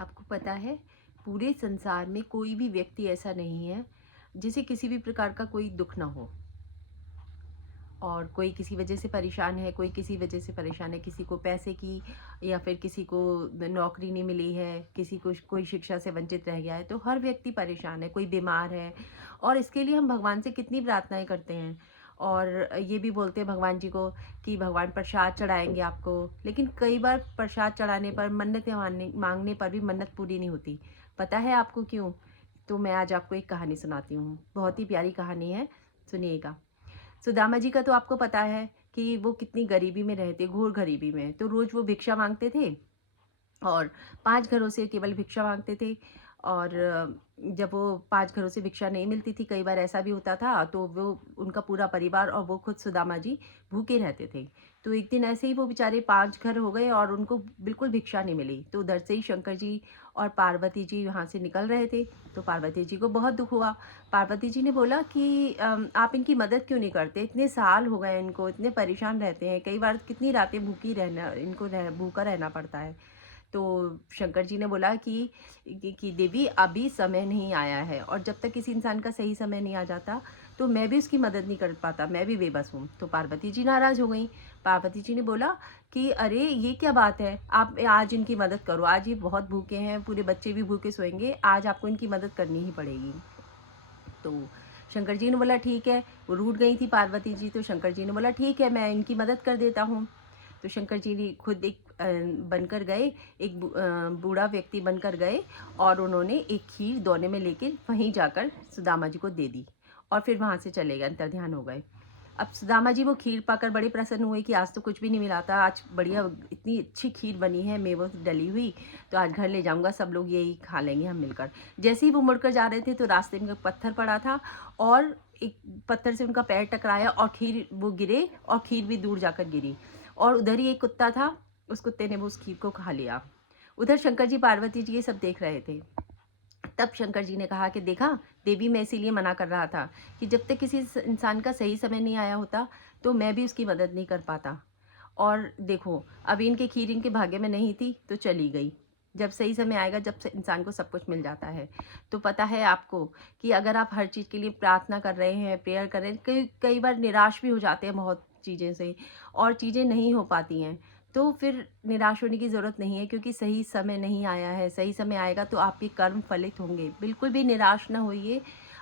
आपको पता है, पूरे संसार में कोई भी व्यक्ति ऐसा नहीं है जिसे किसी भी प्रकार का कोई दुख ना हो। और कोई किसी वजह से परेशान है, कोई किसी वजह से परेशान है, किसी को पैसे की या फिर किसी को नौकरी नहीं मिली है, किसी को कोई शिक्षा से वंचित रह गया है, तो हर व्यक्ति परेशान है, कोई बीमार है। और इसके लिए हम भगवान से कितनी प्रार्थनाएं करते हैं और ये भी बोलते हैं भगवान जी को कि भगवान प्रसाद चढ़ाएंगे आपको। लेकिन कई बार प्रसाद चढ़ाने पर, मन्नतें मांगने पर भी मन्नत पूरी नहीं होती। पता है आपको क्यों? तो मैं आज आपको एक कहानी सुनाती हूँ, बहुत ही प्यारी कहानी है, सुनिएगा। सुदामा जी का तो आपको पता है कि वो कितनी गरीबी में रहते, घोर गरीबी में। तो रोज वो भिक्षा मांगते थे और 5 घरों से केवल भिक्षा मांगते थे। और जब वो 5 घरों से भिक्षा नहीं मिलती थी, कई बार ऐसा भी होता था, तो वो, उनका पूरा परिवार और वो खुद सुदामा जी भूखे रहते थे। तो एक दिन ऐसे ही वो बेचारे 5 घर हो गए और उनको बिल्कुल भिक्षा नहीं मिली। तो उधर से ही शंकर जी और पार्वती जी वहाँ से निकल रहे थे। तो पार्वती जी को बहुत दुख हुआ। पार्वती जी ने बोला कि आप इनकी मदद क्यों नहीं करते? इतने साल हो गए इनको, इतने परेशान रहते हैं, कई बार कितनी रातें भूखी रहना, इनको भूखा रहना पड़ता है। तो शंकर जी ने बोला कि देवी, अभी समय नहीं आया है, और जब तक किसी इंसान का सही समय नहीं आ जाता तो मैं भी उसकी मदद नहीं कर पाता, मैं भी बेबस हूँ। तो पार्वती जी नाराज हो गई। पार्वती जी ने बोला कि अरे ये क्या बात है, आप आज इनकी मदद करो, आज ये बहुत भूखे हैं, पूरे बच्चे भी भूखे सोएंगे, आज आपको इनकी मदद करनी ही पड़ेगी। तो शंकर जी ने बोला ठीक है। वो रूठ गई थी पार्वती जी, तो शंकर जी ने बोला ठीक है, मैं इनकी मदद कर देता हूँ। तो शंकर जी ने खुद एक बनकर गए, एक बूढ़ा व्यक्ति बनकर गए और उन्होंने एक खीर दोने में लेकर वहीं जाकर सुदामा जी को दे दी और फिर वहाँ से चले गए, अंतर्ध्यान हो गए। अब सुदामा जी वो खीर पाकर बड़े प्रसन्न हुए कि आज तो कुछ भी नहीं मिला था, आज बढ़िया इतनी अच्छी खीर बनी है मेवों से डली हुई, तो आज घर ले जाऊंगा, सब लोग यही खा लेंगे हम मिलकर। जैसे ही वो मुड़कर जा रहे थे तो रास्ते में एक पत्थर पड़ा था और एक पत्थर से उनका पैर टकराया और खीर, वो गिरे और खीर भी दूर जाकर गिरी। और उधर ही एक कुत्ता था, उस कुत्ते ने वो उस खीर को खा लिया। उधर शंकर जी पार्वती जी ये सब देख रहे थे। तब शंकर जी ने कहा कि देखा देवी, मैं इसीलिए मना कर रहा था कि जब तक किसी इंसान का सही समय नहीं आया होता तो मैं भी उसकी मदद नहीं कर पाता। और देखो, अभी इनके खीर इनके भाग्य में नहीं थी तो चली गई। जब सही समय आएगा, जब से इंसान को सब कुछ मिल जाता है। तो पता है आपको कि अगर आप हर चीज़ के लिए प्रार्थना कर रहे हैं, प्रेयर कर रहे हैं, कई कई बार निराश भी हो जाते हैं बहुत चीज़ें से, और चीज़ें नहीं हो पाती हैं, तो फिर निराश होने की ज़रूरत नहीं है, क्योंकि सही समय नहीं आया है। सही समय आएगा तो आपके कर्म फलित होंगे। बिल्कुल भी निराश ना होइए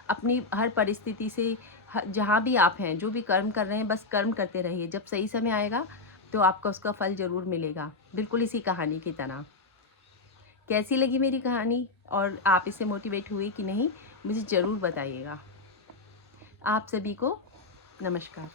अपनी हर परिस्थिति से। जहाँ भी आप हैं, जो भी कर्म कर रहे हैं, बस कर्म करते रहिए। जब सही समय आएगा तो आपको उसका फल ज़रूर मिलेगा, बिल्कुल इसी कहानी की तरह। कैसी लगी मेरी कहानी और आप इससे मोटिवेट हुए कि नहीं, मुझे ज़रूर बताइएगा। आप सभी को नमस्कार।